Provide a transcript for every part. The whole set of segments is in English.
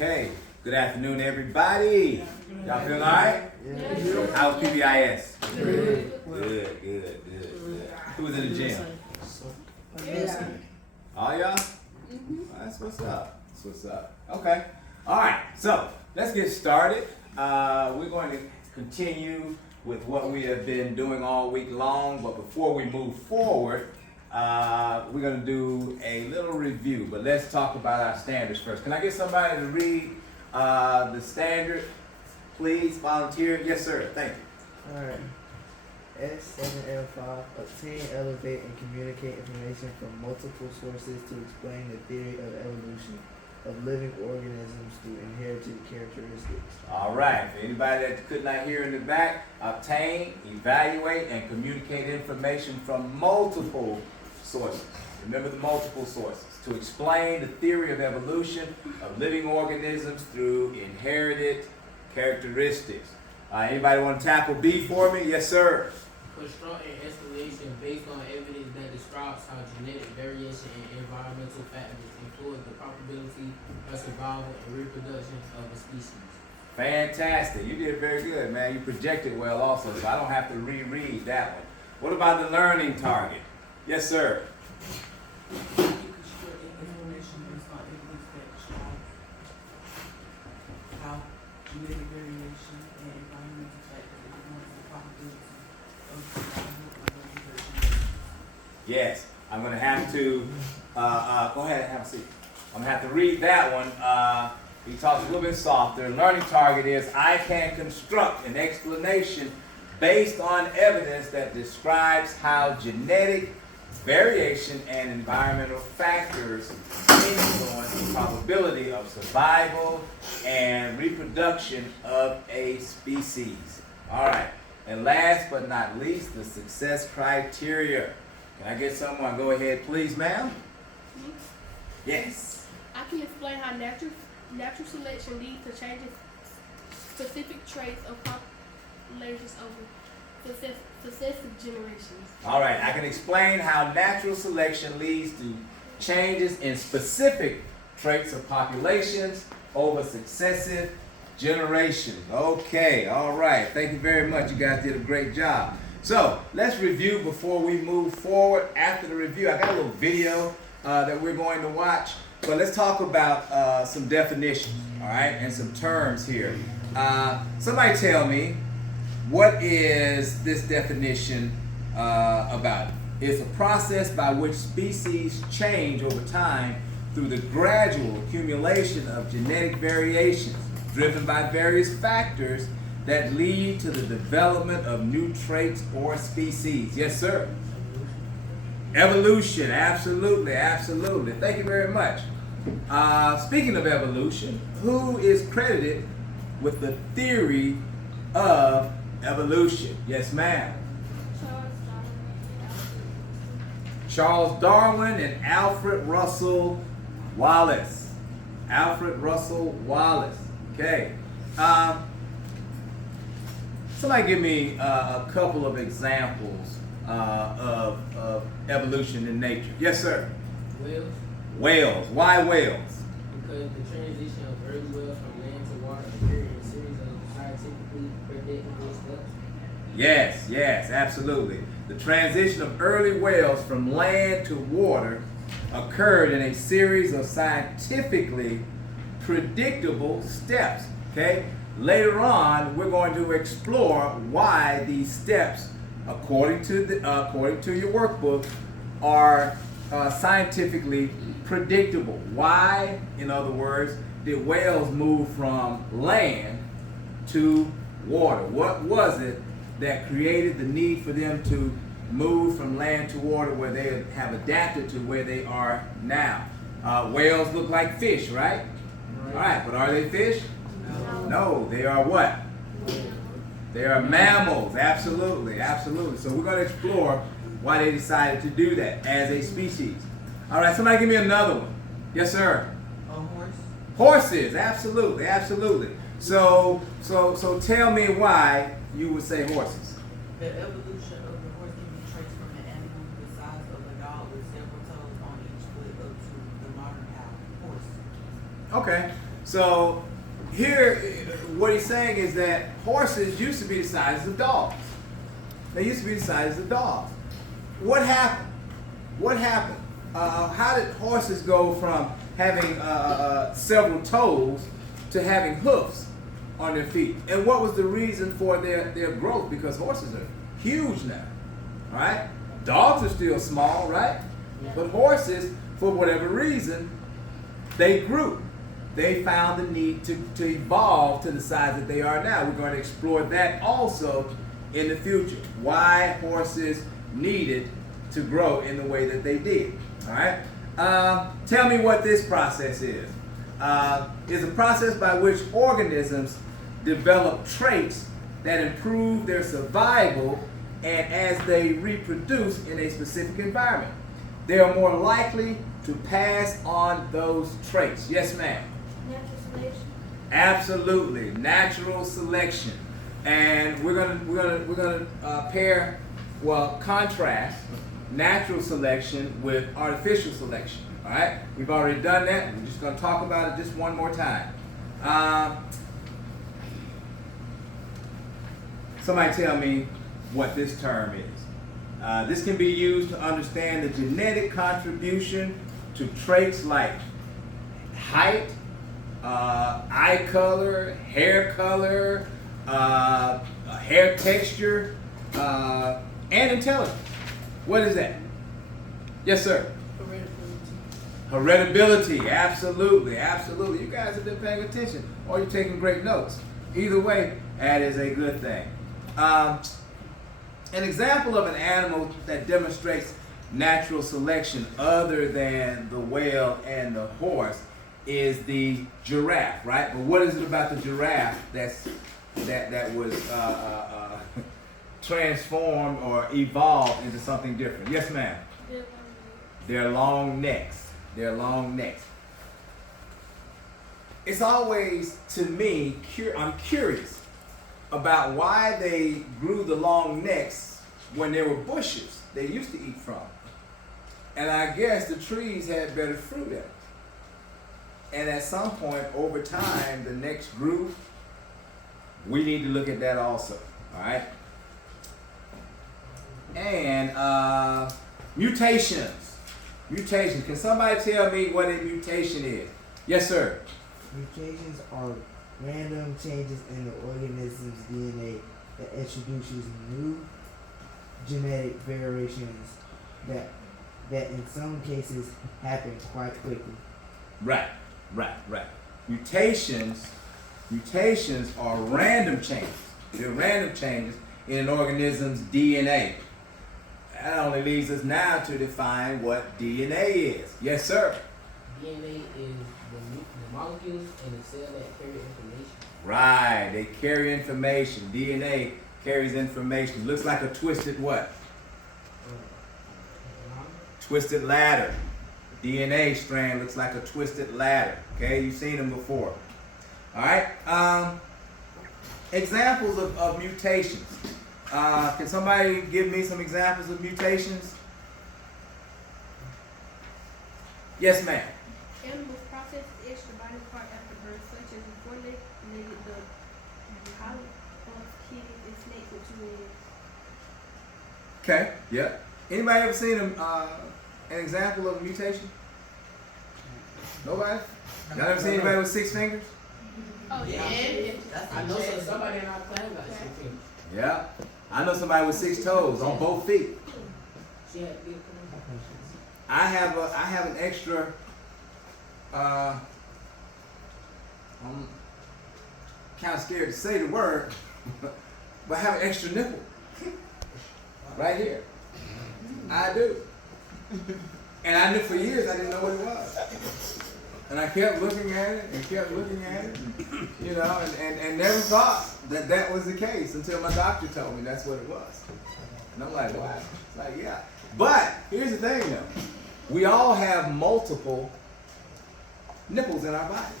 Okay. Good afternoon, everybody. Y'all feeling all right? Yeah. How's PBIS? Good. Good. Who was in the gym? All y'all? That's what's up. Okay. All right. So let's get started. We're going to continue with what we have been doing all week long. But before we move forward, we're going to do a little review. But let's talk about our standards first. Can I get somebody to read the standard? Please volunteer. Yes, sir. Thank you. All right. S7L5, obtain, elevate, and communicate information from multiple sources to explain the theory of evolution of living organisms through inherited characteristics. All right. For anybody that could not hear in the back, obtain, evaluate, and communicate information from multiple sources. Remember the multiple sources. To explain the theory of evolution of living organisms through inherited characteristics. Anybody want to tackle B for me? Yes, sir. Construct an explanation based on evidence that describes how genetic variation and environmental factors influence the probability of survival and reproduction of a species. Fantastic. You did very good, man. You projected well also, so I don't have to reread that one. What about the learning target? Yes, sir. Information based on evidence that describes how genetic variation and environmental factors influence the probability of survival and reproduction. Yes, I'm going to have to, go ahead and have a seat. I'm going to have to read that one. He talks a little bit softer. Learning target is, I can construct an explanation based on evidence that describes how genetic variation and environmental factors influence the probability of survival and reproduction of a species. All right, and last but not least, the success criteria. Can I get someone? Go ahead, please, ma'am. Yes. I can explain how natural selection leads to changing specific traits of populations over successive generations. All right, I can explain how natural selection leads to changes in specific traits of populations over successive generations. Okay, all right. Thank you very much. You guys did a great job. So let's review before we move forward. After the review, I got a little video that we're going to watch. But let's talk about some definitions, all right, and some terms here. Somebody tell me, what is this definition about? It's a process by which species change over time through the gradual accumulation of genetic variations driven by various factors that lead to the development of new traits or species. Yes, sir. Evolution, absolutely. Thank you very much. Speaking of evolution, who is credited with the theory of evolution? Yes, ma'am. Charles Darwin and Alfred Russel Wallace. Okay. Somebody give me a couple of examples of evolution in nature. Yes, sir. Whales, Whales. Why whales? because the transition of early whales from land to water occurred in a series of scientifically predictable steps. Yes, absolutely. The transition of early whales from land to water occurred in a series of scientifically predictable steps. Okay? Later on, we're going to explore why these steps, according to your workbook, are scientifically predictable. Why, in other words, did whales move from land to water? What was it that created the need for them to move from land to water where they have adapted to where they are now? Whales look like fish, right? All right, but are they fish? No, they are what? They are mammals, absolutely. So we're going to explore why they decided to do that as a species. All right, somebody give me another one. Yes, sir. A horse. Horses, absolutely. So tell me why you would say horses. The evolution of the horse can be traced from an animal the size of a dog with several toes on each foot up to the modern cow horse. Okay. So here, what he's saying is that horses used to be the size of dogs. They used to be the size of dogs. What happened? What happened? How did horses go from having several toes to having hoofs on their feet? And what was the reason for their growth? Because horses are huge now, right? Dogs are still small, right? But horses, for whatever reason, they grew. They found the need to evolve to the size that they are now. We're going to explore that also in the future. Why horses needed to grow in the way that they did. All right. Tell me what this process is. It's a process by which organisms develop traits that improve their survival, and as they reproduce in a specific environment, they are more likely to pass on those traits. Yes, ma'am. Natural selection. Absolutely, natural selection, and we're gonna contrast natural selection with artificial selection. All right, we've already done that. We're just gonna talk about it just one more time. Somebody tell me what this term is. This can be used to understand the genetic contribution to traits like height, eye color, hair texture, and intelligence. What is that? Yes, sir. Hereditability. Absolutely, absolutely. You guys have been paying attention, or you're taking great notes. Either way, that is a good thing. An example of an animal that demonstrates natural selection other than the whale and the horse is the giraffe, right? But what is it about the giraffe that was transformed or evolved into something different? Yes, ma'am. Their long necks. Their long necks. It's always, to me, I'm curious about why they grew the long necks when there were bushes they used to eat from. And I guess the trees had better fruit in them. And at some point over time, the necks grew. We need to look at that also, all right? And mutations. Mutations. Can somebody tell me what a mutation is? Yes, sir. Mutations are random changes in the organism's DNA that introduces new genetic variations that in some cases happen quite quickly. Right. Mutations are random changes. They're random changes in an organism's DNA. That only leaves us now to define what DNA is. Yes, sir. DNA is the molecules in the cell that carry information. Right, they carry information. DNA carries information. Looks like a twisted what? Twisted ladder. DNA strand looks like a twisted ladder. Okay, you've seen them before. All right. Examples of mutations. Can somebody give me some examples of mutations? Yes, ma'am. Animals process the extra body part after birth, such as the foreleg, the polyps, kittens, and snakes with 2 legs. Okay. Yeah. Anybody ever seen an example of a mutation? Nobody? Y'all ever seen anybody with 6 fingers? Oh yeah. I know somebody in our class got 6 fingers. Yeah. I know somebody with 6 toes on both feet. She had big. I have an extra. I'm kind of scared to say the word, but I have an extra nipple right here. I do, and I knew for years I didn't know what it was, and I kept looking at it and kept looking at it, you know, and never thought that was the case until my doctor told me that's what it was, and I'm like, wow, it's like yeah. But here's the thing though. We all have multiple nipples in our body.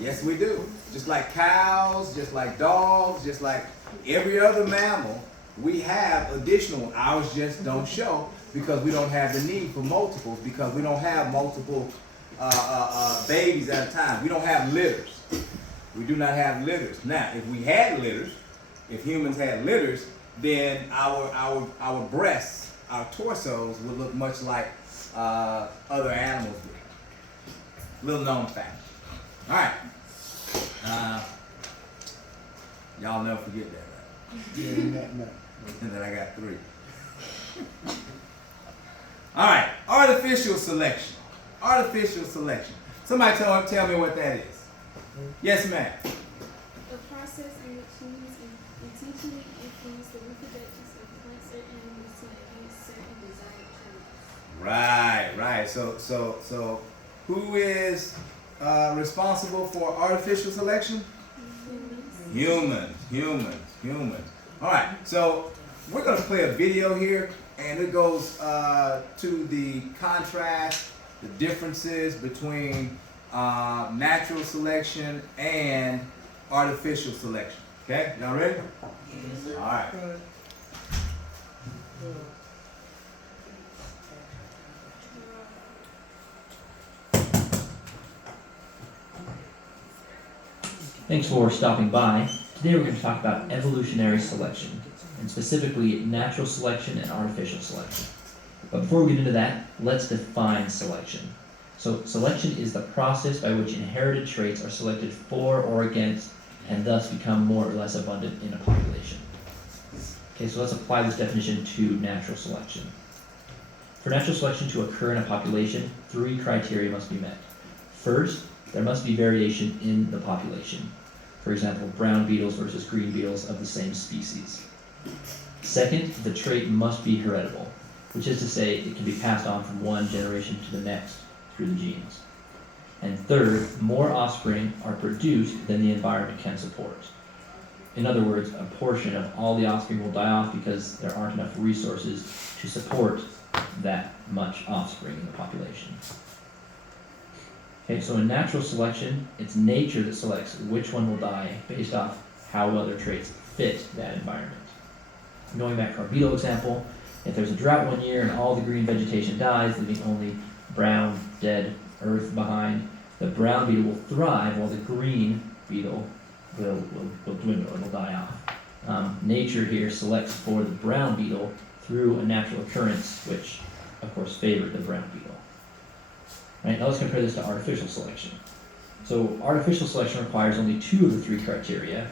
Yes, we do. Just like cows, just like dogs, just like every other mammal, we have additional. Ours just don't show because we don't have the need for multiples, because we don't have multiple babies at a time. We don't have litters. We do not have litters. Now, if we had litters, if humans had litters, then our breasts, our torsos would look much like other animals do. Little known fact. All right. Y'all never forget that, right? Yeah, no. And then I got 3. All right, artificial selection. Artificial selection. Somebody tell me what that is. Yes, ma'am. The process in which humans intentionally influence the reproductions of plants and animals to enhance certain desired traits. Right. So who is responsible for artificial selection? Humans. All right, so we're gonna play a video here, and it goes to the contrast, the differences between natural selection and artificial selection. Okay, y'all ready? Yes, sir. All right. Thanks for stopping by. Today we're going to talk about evolutionary selection, and specifically natural selection and artificial selection. But before we get into that, let's define selection. So selection is the process by which inherited traits are selected for or against, and thus become more or less abundant in a population. Okay, so let's apply this definition to natural selection. For natural selection to occur in a population, 3 criteria must be met. First, there must be variation in the population. For example, brown beetles versus green beetles of the same species. Second, the trait must be heritable, which is to say it can be passed on from one generation to the next through the genes. And third, more offspring are produced than the environment can support. In other words, a portion of all the offspring will die off because there aren't enough resources to support that much offspring in the population. Okay, so in natural selection, it's nature that selects which one will die based off how well their traits fit that environment. Going back to our beetle example, if there's a drought one year and all the green vegetation dies, leaving only brown, dead earth behind, the brown beetle will thrive while the green beetle will dwindle and will die off. Nature here selects for the brown beetle through a natural occurrence, which of course favored the brown beetle. Right, now let's compare this to artificial selection. So artificial selection requires only 2 of the 3 criteria.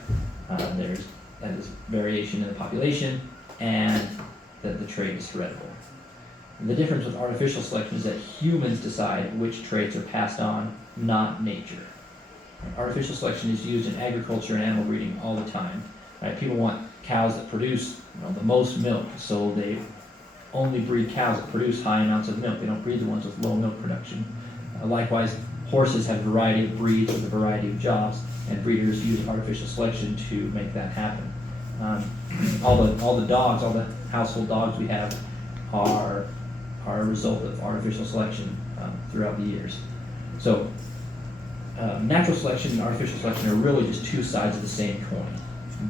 That is variation in the population and that the trait is heritable. And the difference with artificial selection is that humans decide which traits are passed on, not nature. Artificial selection is used in agriculture and animal breeding all the time. Right? People want cows that produce the most milk, so they only breed cows that produce high amounts of milk. They don't breed the ones with low milk production. Likewise, horses have a variety of breeds with a variety of jobs, and breeders use artificial selection to make that happen. All the dogs, all the household dogs we have are a result of artificial selection throughout the years. So natural selection and artificial selection are really just 2 sides of the same coin.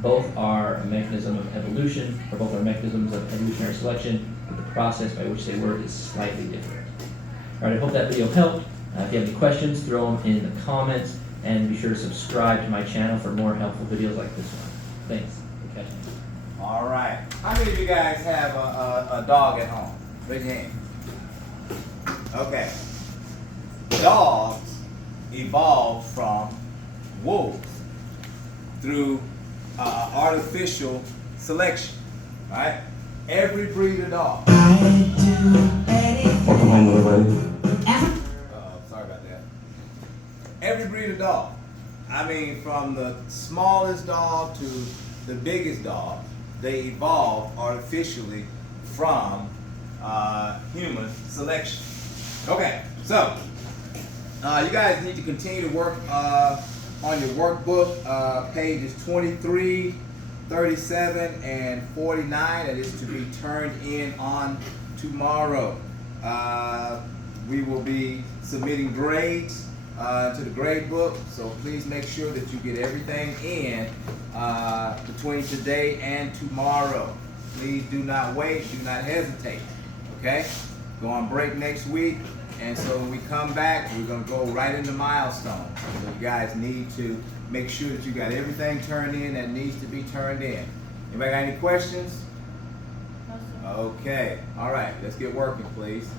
Both are a mechanism of evolution, or both are mechanisms of evolutionary selection, but the process by which they work is slightly different. All right, I hope that video helped. If you have any questions, throw them in the comments, and be sure to subscribe to my channel for more helpful videos like this one. Thanks for catching me. All right. How many of you guys have a dog at home? Raise your hand. Okay. Dogs evolved from wolves through artificial selection. All right. Every breed of dog. Welcome home, little lady. Sorry about that. Every breed of dog. I mean, from the smallest dog to the biggest dog, they evolved artificially from human selection. Okay, so you guys need to continue to work on your workbook, pages 23, 37, and 49. That is to be turned in on tomorrow. We will be submitting grades to the grade book, so please make sure that you get everything in between today and tomorrow. Please do not wait, do not hesitate, okay? Go on break next week, And so when we come back, we're gonna go right into milestones. So you guys need to make sure that you got everything turned in that needs to be turned in. Anybody got any questions? No, sir. Okay, all right, let's get working, please.